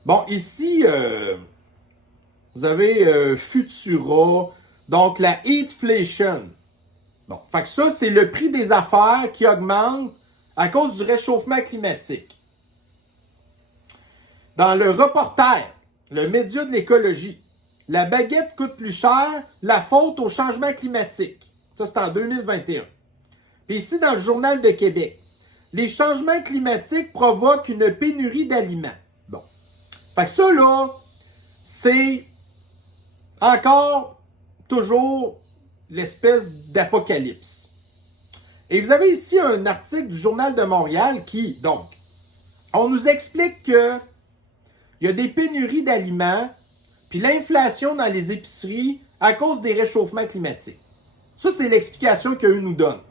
Bon, ici, vous avez Futura, donc la heatflation. Bon, fait que ça, c'est le prix des affaires qui augmente à cause du réchauffement climatique. Dans le reporter, le média de l'écologie, la baguette coûte plus cher, la faute au changement climatique. Ça, c'est en 2021. Puis ici, dans le Journal de Québec, les changements climatiques provoquent une pénurie d'aliments. Bon. Fait que ça, là, c'est encore toujours l'espèce d'apocalypse. Et vous avez ici un article du Journal de Montréal qui, donc, on nous explique que il y a des pénuries d'aliments puis l'inflation dans les épiceries à cause des réchauffements climatiques. Ça, c'est l'explication qu'eux nous donnent.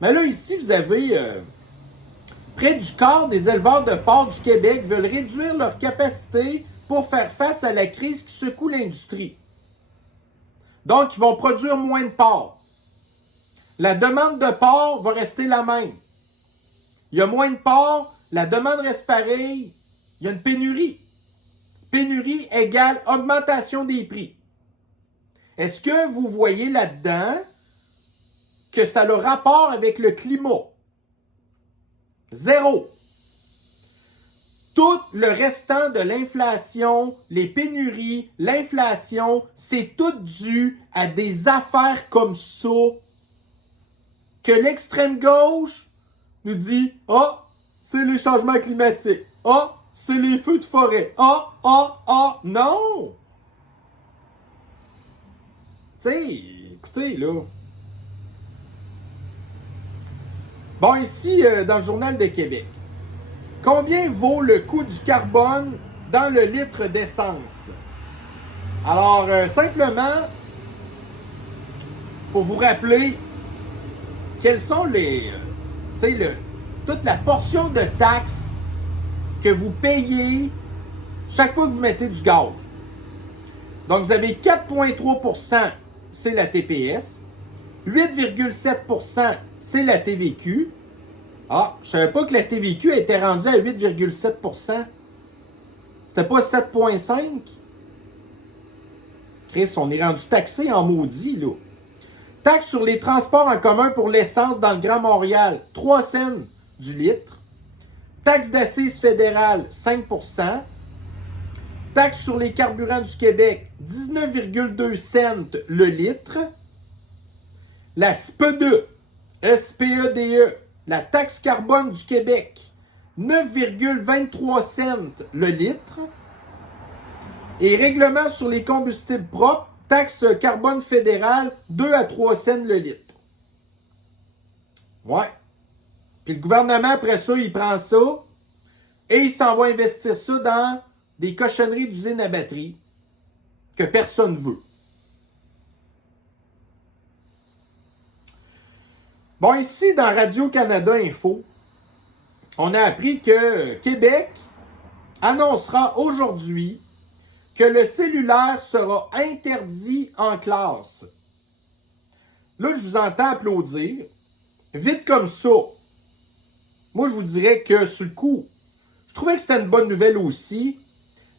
Mais là, ici, vous avez près du quart des éleveurs de porc du Québec veulent réduire leur capacité pour faire face à la crise qui secoue l'industrie. Donc, ils vont produire moins de porc. La demande de porc va rester la même. Il y a moins de porc, la demande reste pareille, il y a une pénurie. Pénurie égale augmentation des prix. Est-ce que vous voyez là-dedans que ça a le rapport avec le climat? Zéro. Tout le restant de l'inflation, les pénuries, l'inflation, c'est tout dû à des affaires comme ça que l'extrême gauche nous dit « Ah, c'est les changements climatiques. Ah, c'est les feux de forêt. Ah, ah, ah, non! » Tu sais, écoutez, là. Bon, ici, dans le Journal de Québec, combien vaut le coût du carbone dans le litre d'essence? Alors, simplement, pour vous rappeler, quels sont les... tu sais, toute la portion de taxes que vous payez chaque fois que vous mettez du gaz. Donc, vous avez 4,3%, c'est la TPS. 8,7%, c'est la TVQ. Ah, je savais pas que la TVQ était rendue à 8,7%. C'était pas 7,5%. Chris, on est rendu taxé en maudit, là. Taxe sur les transports en commun pour l'essence dans le Grand Montréal, 3 cents du litre. Taxe d'assises fédérale, 5%. Taxe sur les carburants du Québec, 19,2 cents le litre. La SPEDE, SPEDE, la taxe carbone du Québec, 9,23 cents le litre. Et règlement sur les combustibles propres, taxe carbone fédérale, 2 à 3 cents le litre. Ouais. Puis le gouvernement, après ça, il prend ça et il s'en va investir ça dans des cochonneries d'usines à batterie que personne ne veut. Bon, ici, dans Radio-Canada Info, on a appris que Québec annoncera aujourd'hui que le cellulaire sera interdit en classe. Là, je vous entends applaudir. Vite comme ça. Moi, je vous dirais que sur le coup, je trouvais que c'était une bonne nouvelle aussi,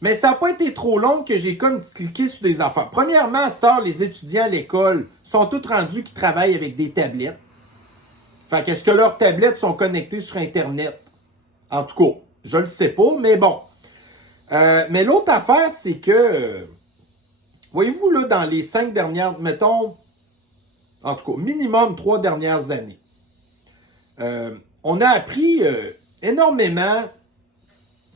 mais ça n'a pas été trop long que j'ai comme cliqué sur des affaires. Premièrement, à cette heure, les étudiants à l'école sont tous rendus qui travaillent avec des tablettes. Fait qu'est-ce que leurs tablettes sont connectées sur Internet? En tout cas, je le sais pas, mais bon. Mais l'autre affaire, c'est que, voyez-vous, là, dans les 5 dernières, mettons, en tout cas, minimum 3 dernières années, on a appris énormément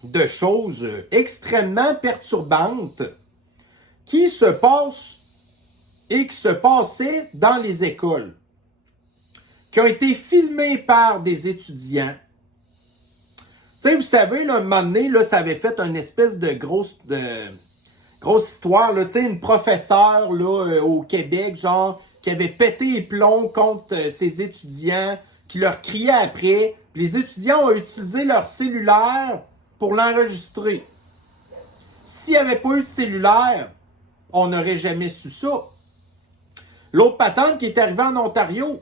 de choses extrêmement perturbantes qui se passent et qui se passaient dans les écoles, qui ont été filmées par des étudiants. Tu sais, vous savez, là, un moment donné, là, ça avait fait une espèce de grosse histoire, là, tu sais, une professeure, là, au Québec, genre, qui avait pété les plombs contre ses étudiants, qui leur criait après. Puis les étudiants ont utilisé leur cellulaire pour l'enregistrer. S'il n'y avait pas eu de cellulaire, on n'aurait jamais su ça. L'autre patente qui est arrivée en Ontario.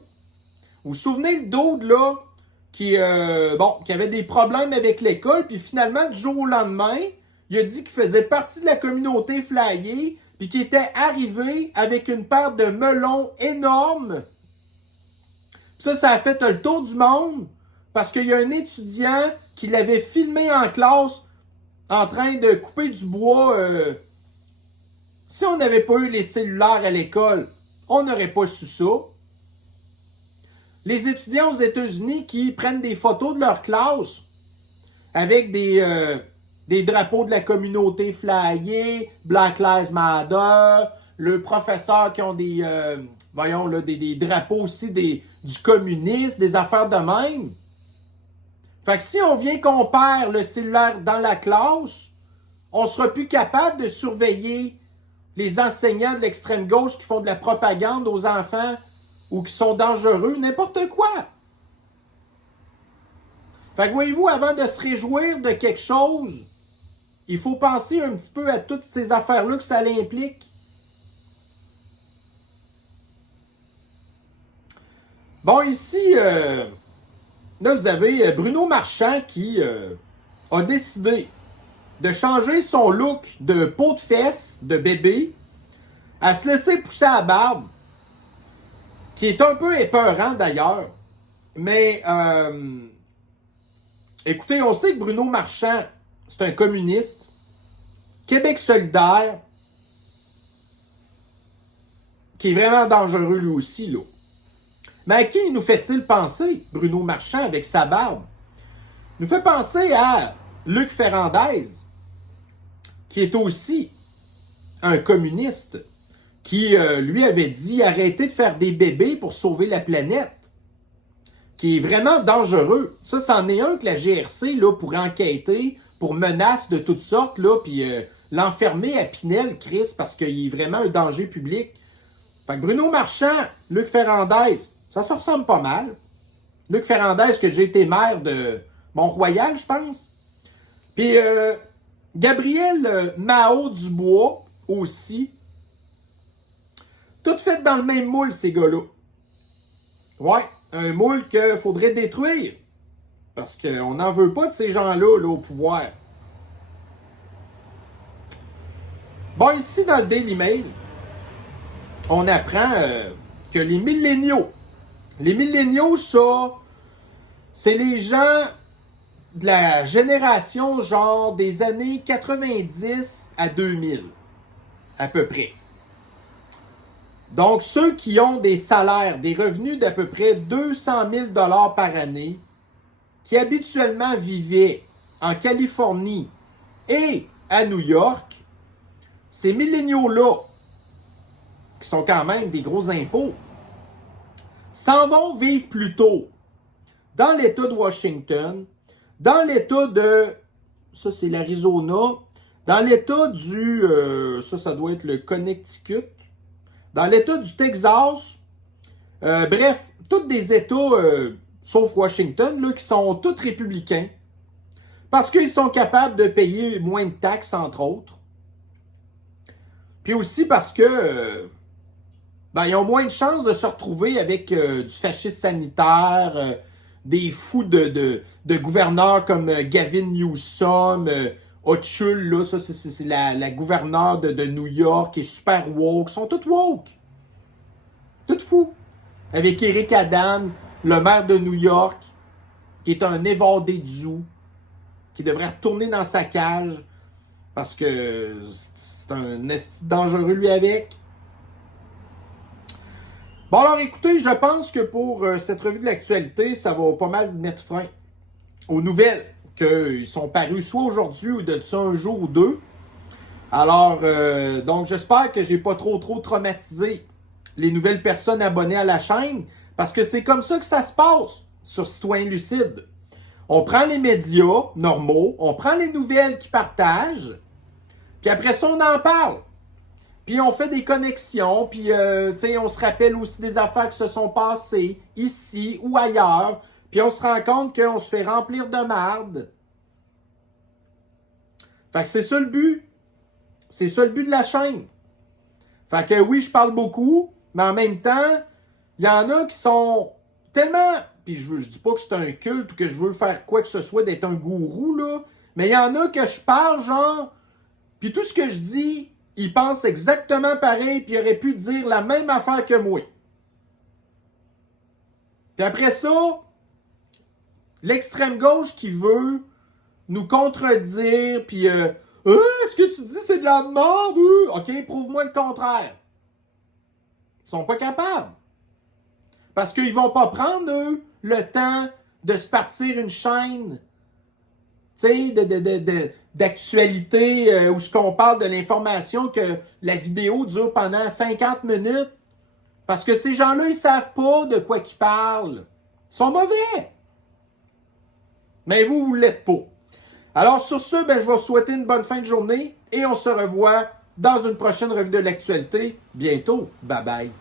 Vous vous souvenez le dude, là, qui avait des problèmes avec l'école, puis finalement, du jour au lendemain, il a dit qu'il faisait partie de la communauté flyée, puis qu'il était arrivé avec une paire de melons énormes. Ça a fait le tour du monde, parce qu'il y a un étudiant qui l'avait filmé en classe en train de couper du bois. Si on n'avait pas eu les cellulaires à l'école, on n'aurait pas su ça. Les étudiants aux États-Unis qui prennent des photos de leur classe avec des drapeaux de la communauté flyée, Black Lives Matter, le professeur qui ont des drapeaux aussi du communisme, des affaires de même. Fait que si on vient qu'on perd le cellulaire dans la classe, on sera plus capable de surveiller les enseignants de l'extrême gauche qui font de la propagande aux enfants ou qui sont dangereux, n'importe quoi. Fait que voyez-vous, avant de se réjouir de quelque chose, il faut penser un petit peu à toutes ces affaires-là que ça l'implique. Bon, ici, là, vous avez Bruno Marchand qui a décidé de changer son look de peau de fesse de bébé à se laisser pousser la barbe, qui est un peu épeurant d'ailleurs. Mais, écoutez, on sait que Bruno Marchand, c'est un communiste, Québec solidaire, qui est vraiment dangereux lui aussi, là. Mais à qui nous fait-il penser, Bruno Marchand, avec sa barbe? Il nous fait penser à Luc Ferrandez, qui est aussi un communiste, qui, lui, avait dit arrêtez de faire des bébés pour sauver la planète, qui est vraiment dangereux. Ça, c'en est un que la GRC, là, pourrait enquêter pour menaces de toutes sortes, là, puis l'enfermer à Pinel, Chris, parce qu'il est vraiment un danger public. Fait que Bruno Marchand, Luc Ferrandez, ça se ressemble pas mal. Luc Ferrandez, que j'ai été maire de Mont-Royal, je pense. Puis Gabriel Mao-Dubois aussi. Tout fait dans le même moule, ces gars-là. Ouais, un moule qu'il faudrait détruire. Parce qu'on n'en veut pas de ces gens-là là, au pouvoir. Bon, ici, dans le Daily Mail, on apprend que les milléniaux, ça, c'est les gens de la génération genre des années 90 à 2000, à peu près. Donc, ceux qui ont des salaires, des revenus d'à peu près 200 000 $ par année, qui habituellement vivaient en Californie et à New York, ces milléniaux-là, qui sont quand même des gros impôts, s'en vont vivre plutôt dans l'État de Washington, dans l'État de, ça c'est l'Arizona, dans l'État du, ça doit être le Connecticut, dans l'État du Texas, bref, tous des États, sauf Washington, là, qui sont tous républicains, parce qu'ils sont capables de payer moins de taxes, entre autres. Puis aussi parce que ils ont moins de chances de se retrouver avec du fascisme sanitaire, des fous de gouverneurs comme Gavin Newsom, Hochul, là, ça c'est la gouverneure de New York, qui est super woke. Ils sont tous woke. Tous fous. Avec Eric Adams, le maire de New York, qui est un évadé du zoo, qui devrait retourner dans sa cage, parce que c'est un esti dangereux, lui, avec. Bon, alors, écoutez, je pense que pour cette revue de l'actualité, ça va pas mal mettre fin aux nouvelles qui sont parues soit aujourd'hui ou de ça un jour ou deux. Alors, donc, j'espère que j'ai pas trop traumatisé les nouvelles personnes abonnées à la chaîne, parce que c'est comme ça que ça se passe sur Citoyen Lucide. On prend les médias normaux, on prend les nouvelles qui partagent, puis après ça, on en parle. Puis on fait des connexions, puis on se rappelle aussi des affaires qui se sont passées ici ou ailleurs, puis on se rend compte qu'on se fait remplir de marde. Fait que c'est ça le but. C'est ça le but de la chaîne. Fait que oui, je parle beaucoup, mais en même temps, il y en a qui sont tellement... Puis je dis pas que c'est un culte ou que je veux faire quoi que ce soit d'être un gourou, là, mais il y en a que je parle, genre... Puis tout ce que je dis, ils pensent exactement pareil, puis ils auraient pu dire la même affaire que moi. Puis après ça, l'extrême gauche qui veut nous contredire, puis ce que tu dis, c'est de la merde, OK, prouve-moi le contraire. Ils sont pas capables. Parce qu'ils vont pas prendre, eux, le temps de se partir une chaîne, tu sais, d'actualité où on parle de l'information que la vidéo dure pendant 50 minutes. Parce que ces gens-là, ils savent pas de quoi ils parlent. Ils sont mauvais. Mais vous l'êtes pas. Alors sur ce, je vais vous souhaiter une bonne fin de journée et on se revoit dans une prochaine revue de l'actualité bientôt. Bye bye.